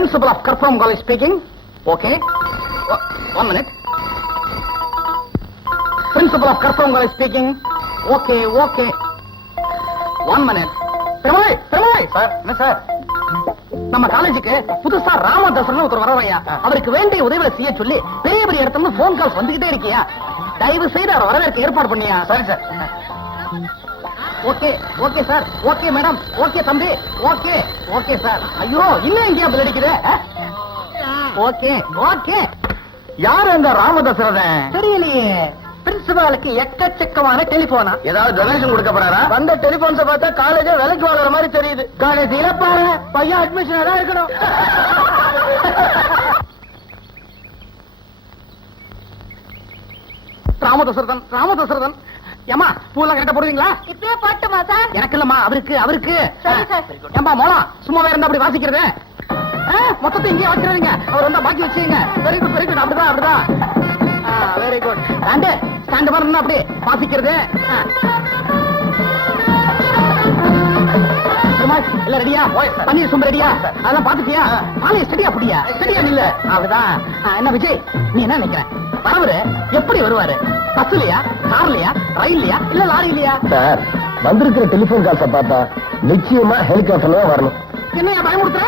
Principal of Karpagam college speaking okay one minute principal of Karpagam college speaking okay okay one minute Perumal Perumal sir என்ன sir நம்ம காலேஜுக்கு புதுசா ராமதாசன் ஒருத்தர் வரவையா அவருக்கு வேண்டிய உதவிகளை செய்ய சொல்லி பெரிய பெரிய இடத்துல போன் கால்ஸ் வந்துகிட்டே இருக்கியா? தயவு செய்து அவர் வரவேற்க ஏற்பாடு பண்ணியா? சரி sir okay okay sir okay madam okay தம்பி ஓகே ஓகே சார். ஐயோ இன்னும் எங்கேயா பில் அடிக்குது? Okay okay. யாரு அந்த ராமதசரதன்? தெரியலையே. பிரின்சிபாலுக்கு எக்கச்சக்கமான டெலிபோனா. ஏதாவது டொனேஷன் கொடுக்க போறாரா? வந்த டெலிபோன்ஸ பார்த்தா காலேஜ் விலைக்கு வாங்குற மாதிரி தெரியுது. காலேஜ் இழப்பாரு பையன் அட்மிஷன் தான் இருக்கணும். ராமதசரதன் ராமதசரதன். ஏமா பூலாம் கரெக்டா போடுவீங்களா? இப்பயே போட்டுமா சார்? எனக்கு இல்லம்மா அவருக்கு அவருக்கு. சரி, சார். ஏம்பா மோளம் சும்மா வேற இருந்தா அப்படி வாசிக்கிறது? மொத்தத்தை இங்கே வச்சிருவீங்க அவர் வந்தா பாக்கி வச்சுங்க வெரி குட் வெரி குட் அப்படிதான் அப்படிதான். வெரி குட் ஸ்டாண்டு ஸ்டாண்டு இருந்தா அப்படி வாசிக்கிறது. எல்லாம் ரெடியா பன்னீர் சும்பு ரெடியா அதெல்லாம் பாத்துட்டியா மாலையை ஸ்டடியா அப்படியா ஸ்டடியா இல்ல அப்படிதான். என்ன விஜய் நீ என்ன நினைக்கிற? வரவரு எப்படி வருவாரு? பஸ்லயா கார்லயா ரயில்லயா இல்ல லாரிலயா சார் வந்திருக்கிற டெலிபோன் கால்ஸ பார்த்தா நிச்சயமா ஹெலிகாப்டர்ல வரணும். என்னையா பயமுறுத்துற?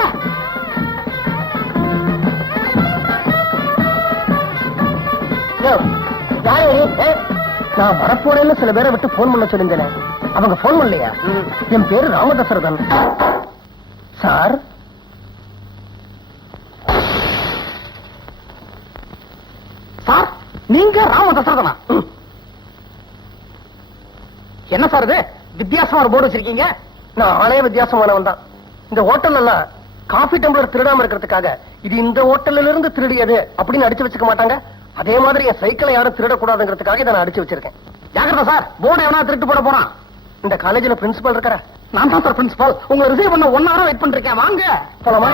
நான் வரப்போறேன்னு சில பேரை விட்டு போன் பண்ண சொல்லியிருந்தேன். அவங்க போன் பண்ணலையா? என் பேரு ராமதசரதன். சார் சார் நீங்க ராம தசரதனா? என்ன சார் இது? வித்தியாசமா ஒரு போர்டு வச்சிருக்கீங்க? நான் ஆளே வித்தியாசமானவன் தான். இந்த ஹோட்டல் எல்லாம் காஃபி டம்ளர் திருடாம இருக்கிறதுக்காக இது இந்த ஹோட்டல்ல இருந்து திருடியது அப்படின்னு அடிச்சு வச்சுக்க மாட்டாங்க. அதே மாதிரி என் சைக்கிளை யாரும் திருடக்கூடாதுங்கிறதுக்காக இதை நான் அடிச்சு வச்சிருக்கேன். ஜாகிரதா சார் போர்டு எவனா திருட்டு போட போறான்? இந்த காலேஜ்ல பிரின்சிபல் இருக்கிற நான் தான் சார் பிரின்சிபல் உங்களை ரிசீவ் பண்ண ஒன் ஹவர் வெயிட் பண்ணிருக்கேன். வாங்க. போலாமா?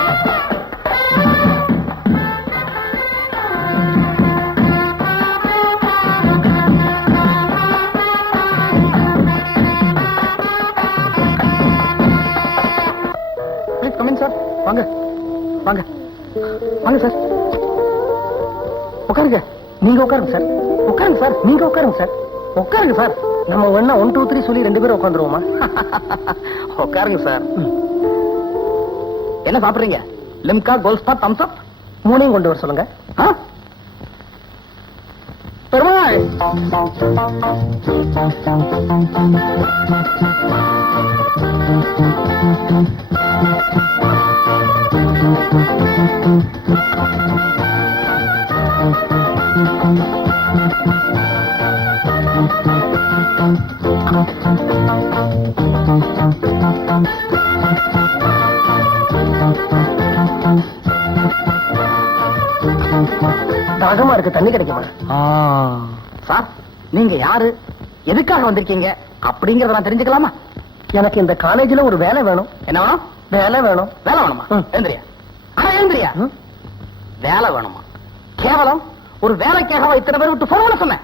வாங்க. வாங்க. வாங்க சார். உட்காருங்க. நீங்க உட்காருங்க சார். உட்காருங்க சார். நீங்க உட்காருங்க சார். உட்காருங்க சார். நம்ம வேணா ஒன் டூ த்ரீ சொல்லி ரெண்டு பேரும் உட்காந்துருவோமா? உட்காருங்க சார். என்ன சாப்பிடுறீங்க? லிம்கா கோல்ஸ்பா தம்ஸ் அப் மூணையும் கொண்டு வர சொல்லுங்க. பெருமாள்! தாகமா இருக்கு தண்ணி கிடைக்குமா சார் நீங்க யாரு? எதுக்காக வந்திருக்கீங்க? அப்படிங்கறத நான் தெரிஞ்சுக்கலாமா? எனக்கு இந்த காலேஜ்ல ஒரு வேலை வேணும். என்ன வேணும்? வேலை வேணும். வேலை வேணுமா? ம். எழுந்திரியா? வேலை வேணுமா? கேவலம்? ஒரு வேலைக்காக இத்தனை பேர் விட்டு போன சொன்னேன்.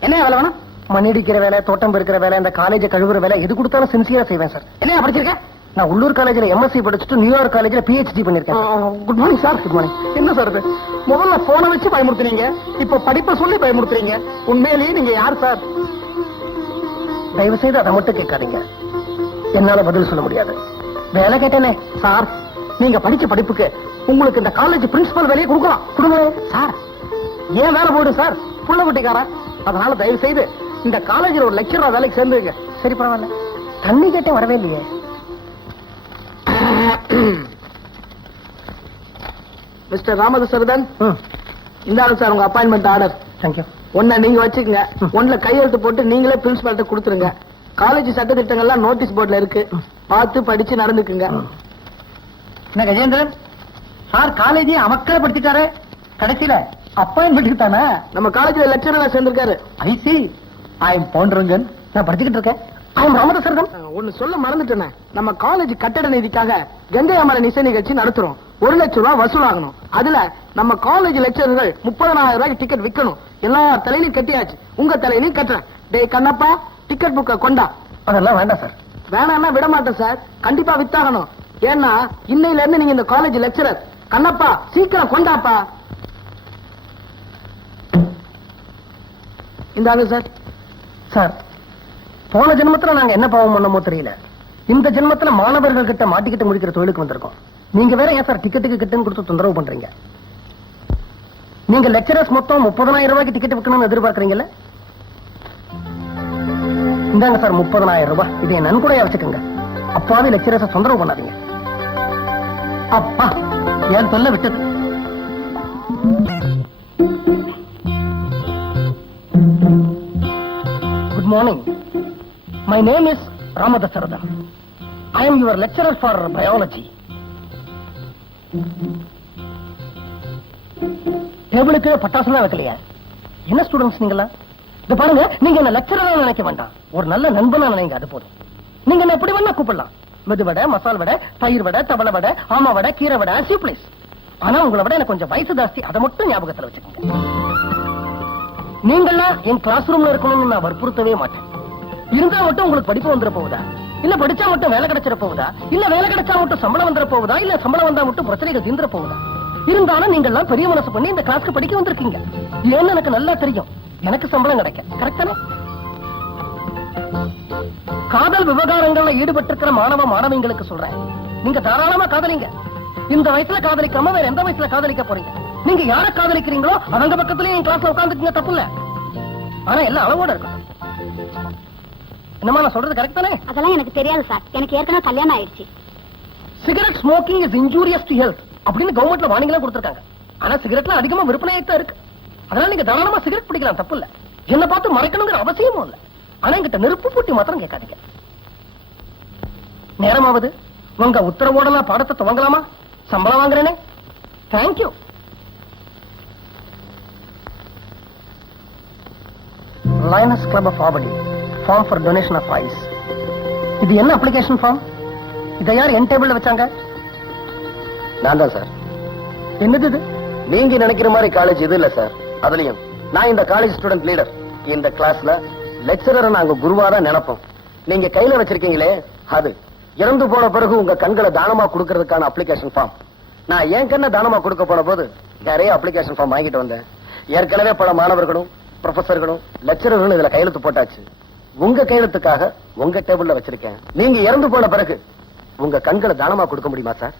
என்ன வேலை வேணும்? மண் இடிக்கிற வேலை தோட்டம் பெருக்கிற வேலை இந்த காலேஜ் கழுவுற வேலை எது கொடுத்தாலும் சின்சியரா செய்வேன் சார். என்ன படிச்சிருக்க? நான் உள்ளூர் காலேஜ்ல எம்எஸ்சி படிச்சுட்டு நியூயார்க் காலேஜ்ல பிஹெச்டி பண்ணிருக்கேன். Good morning sir good morning என்ன சார் இது? முதல்ல போனை வச்சு பயமுறுத்துனீங்க. இப்ப படிப்பை சொல்லி பயமுறுத்துறீங்க. உண்மையிலேயே நீங்க யார் சார் தயவு செய்து அதை மட்டும் கேட்காதீங்க. என்னால பதில் சொல்ல முடியாது. வேலை கேட்டேனே சார் நீங்க படிச்ச படிப்புக்கு உங்களுக்கு இந்த காலேஜ் பிரின்சிபல் வேலையை கொடுக்கலாம். கொடுங்க சார் ஏன் வேலை போடு சார்? புள்ள குட்டிக்காரன் அதனால தயவு செய்து இந்த காலேஜில் ஒரு லெக்சரா வேலைக்கு சேர்ந்துங்க சரி பரவாயில்ல. தண்ணி கேட்டேன் வரவே இல்லையே. மிஸ்டர் ராமதசரதன் ம் இந்தாங்க சார் உங்க அப்பாயின்மெண்ட் ஆர்டர் தேங்க்யூ ஒன்ன நீங்க வச்சுக்கங்க. ம். ஒன்ல கையெழுத்து போட்டு நீங்களே பிரின்சிபால்ட்ட கொடுத்துருங்க. காலேஜ் சட்ட திட்டங்கள்லாம் நோட்டீஸ் போர்டுல இருக்கு. பார்த்து படிச்சு நடந்துக்குங்க. என்ன கஜேந்திரன்? சார் காலேஜே அமக்களை படிச்சுட்டாரு கடைசியில அப்பாயின்மெண்ட்டுக்கு தானே நம்ம காலேஜ்ல லெக்சரரா சேர்ந்திருக்காரு. ஐசி ஐ எம் பவுண்டரங்கன் நான் படிச்சுக்கிட்டு இருக்கேன். ஒன்னு சொல்ல மறந்துட்டேனே. நம்ம காலேஜ் கட்டட நிதிக்காக கங்கையாமரன் இசை நிகழ்ச்சி நடத்துறோம். ஒரு லட்சம் ரூபாய் வசூலாகணும். அதுல நம்ம காலேஜ் லெக்சரர்கள் முப்பதனாயிரம் ரூபாய்க்கு டிக்கெட் விக்கணும். எல்லா தலையிலையும் கட்டியாச்சு. உங்க தலையிலையும் கட்டுறேன். டேய் கண்ணப்பா டிக்கெட் புக்க கொண்டா. அதெல்லாம் வேண்டாம் சார். வேணாம்னா விட மாட்டேன் சார். கண்டிப்பா வித்தாகணும். ஏன்னா இன்னையில இருந்து நீங்க இந்த காலேஜ் லெக்சரர் கண்ணப்பா சீக்கிரம் கொண்டாப்பா. இந்தாங்க சார் சார் போன ஜென்மத்துல நாங்க என்ன பாவம் பண்ணமோ தெரியல. இந்த ஜென்மத்துல மாணவர்கள் கிட்ட மாட்டிக்கிட்டு முடிக்கிற தொழிலுக்கு வந்திருக்கோம். நீங்க வேற ஏன் சார் டிக்கெட்டுக்கு கிட்டுன்னு கொடுத்து தொந்தரவு பண்றீங்க? நீங்க லெக்சரர்ஸ் மொத்தம் முப்பதனாயிரம் ரூபாய்க்கு டிக்கெட் விற்கணும்னு எதிர்பார்க்கறீங்கல்ல? இந்தாங்க சார் முப்பதனாயிரம் ரூபாய். இதை நன்கொடையா வச்சுக்கோங்க. அப்பாவே லெக்சரர்ஸ் தொந்தரவு பண்ணாதீங்க. அப்பா என் தொல்லை விட்டது. Good morning my name is Ramadasarathan I am your lecturer for biology டேபிளுக்கு பட்டாசுலாம் வைக்கலையா. என்ன ஸ்டூடெண்ட்ஸ் நீங்களா இது பாருங்க நீங்க என்ன லெக்சரரா நினைக்க வேண்டாம். ஒரு நல்ல நண்பனா நினைங்க அது போதும். நீங்க என்ன எப்படி வேணா கூப்பிடலாம். மெது வடை மசால் வடை தயிர் வடை தவளை வடை ஆமா வடை கீரை வடை as பிளீஸ் ஆனா உங்களை விட எனக்கு கொஞ்சம் வயசு ஜாஸ்தி. அதை மட்டும் ஞாபகத்துல வச்சுக்கோங்க. நீங்கள்லாம் என் கிளாஸ் ரூம்ல இருக்கணும்னு நான் வற்புறுத்தவே மாட்டேன். இருந்தா மட்டும் உங்களுக்கு படிப்பு வந்துட போகுதா? இல்ல படிச்சா மட்டும் வேலை கிடைச்சிட போகுதா? இல்ல வேலை கிடைச்சா மட்டும் சம்பளம் வந்துட போகுதா? இல்ல சம்பளம் வந்தா மட்டும் பிரச்சனைகள் தீந்துட போகுதா? இருந்தாலும் நீங்க எல்லாம் பெரிய மனசு பண்ணி இந்த கிளாஸ்க்கு படிக்க வந்திருக்கீங்க. ஏன்னு எனக்கு நல்லா தெரியும். எனக்கு சம்பளம் கிடைக்க. கரெக்ட் காதல் விவகாரங்கள்ல ஈடுபட்டிருக்கிற மாணவ மாணவிங்களுக்கு சொல்றேன். நீங்க தாராளமா காதலிங்க. இந்த வயசுல காதலிக்காம வேற எந்த வயசுல காதலிக்க போறீங்க? நீங்க யார காதலிக்கிறீங்களோ அவங்க பக்கத்துலயே என் கிளாஸ்ல உட்காந்துக்கீங்க தப்பு இல்ல ஆனா எல்லாம் அளவோட இருக்கணும். என்னமா நான் சொல்றது கரெக்ட் தானே? அதெல்லாம் எனக்கு தெரியாது சார் எனக்கு ஏற்கனவே கல்யாணம் ஆயிடுச்சு. Cigarette smoking is injurious to health அப்படின்னு கவர்மெண்ட்ல வார்னிங்லாம் கொடுத்திருக்காங்க. ஆனா சிகரெட்ல அதிகமா விற்பனையாயிட்டு இருக்கு. அதனால நீங்க தாராளமா சிகரெட் பிடிக்கலாம் தப்பு இல்ல என்ன பார்த்து மறைக்கணுங்கிற அவசியமும் இல்ல. ஆனா என்கிட்ட நெருப்பு பூட்டி மாத்திரம் கேட்காதீங்க. நேரமாவது உங்க உத்தரவோட நான் பாடத்தை துவங்கலாமா? சம்பளம் வாங்குறேனே. Thank you lioness club of ஆபடி form for donation of eyes இது என்ன அப்ளிகேஷன் ஃபார்ம் இதை யார் என் டேபிள்ல வச்சாங்க? நான் தான் சார் என்னது இது? நீங்க நினைக்கிற மாதிரி காலேஜ் இது இல்ல சார் அதுலயும் நான் இந்த காலேஜ் ஸ்டூடெண்ட் லீடர் இந்த கிளாஸ்ல லெக்சரரை நாங்க குருவா தான் நினைப்போம். நீங்க கையில வச்சிருக்கீங்களே அது. இறந்து போன பிறகு உங்க கண்களை தானமா கொடுக்கறதுக்கான அப்ளிகேஷன் ஃபார்ம் நான் என் கண்ணை தானமா கொடுக்க போன போது நிறைய அப்ளிகேஷன் ஃபார்ம் வாங்கிட்டு வந்தேன். ஏற்கனவே பல மாணவர்களும் ப்ரொஃபசர்களும் லெக்சரர்களும் இதுல கையெழுத்து போட்டாச்சு. உங்க கையெழுத்துக்காக உங்க டேபிள்ல வச்சிருக்கேன். நீங்க இறந்து போன பிறகு உங்க கண்களை தானமா கொடுக்க முடியுமா சார்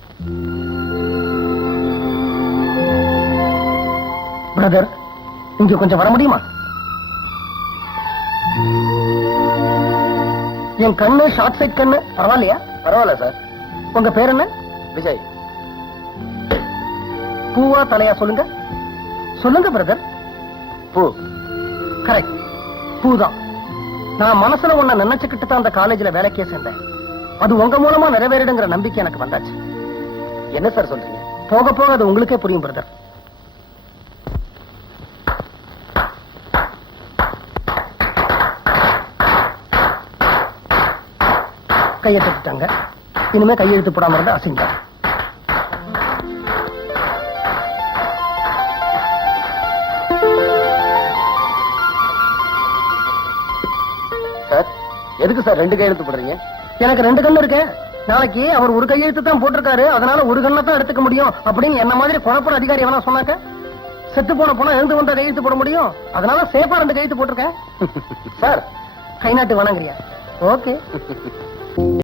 பிரதர் இங்க கொஞ்சம் வர முடியுமா? என் கண்ணு ஷார்ட் சைட் கண்ணு பரவாயில்லையா? பரவாயில்ல சார் உங்க பேர் என்ன? விஜய். பூவா தலையா சொல்லுங்க? சொல்லுங்க பிரதர் பூ. கரெக்ட் பூதான். நான் மனசுல உன்னை நினைச்சுக்கிட்டு தான் அந்த காலேஜ்ல வேலைக்கே சேர்ந்தேன். அது உங்க மூலமா நிறைவேறிடுங்கிற நம்பிக்கை எனக்கு வந்தாச்சு. என்ன சார் சொல்றீங்க? போக போக அது உங்களுக்கே புரியும் பிரதர் கையை இனிமே கையெழுத்து போடாம இருந்தா அசிங்கம். சார் எதுக்கு சார் ரெண்டு கையெழுத்து போடுறீங்க? எனக்கு ரெண்டு கண்ணு இருக்கு. நாளைக்கு அவர் ஒரு கையெழுத்து தான் போட்டிருக்காரு. அதனால ஒரு கண்ணை தான் எடுத்துக்க முடியும். அப்படின்னு என்ன மாதிரி குழப்பற அதிகாரி எவனா சொன்னாக்க செத்து போன போனா எழுந்து வந்தா கையெழுத்து போட முடியும்? அதனால சேஃபா ரெண்டு கையெழுத்து போட்டிருக்கேன். சார். கை நாட்டு வணங்குறியா? ஓகே.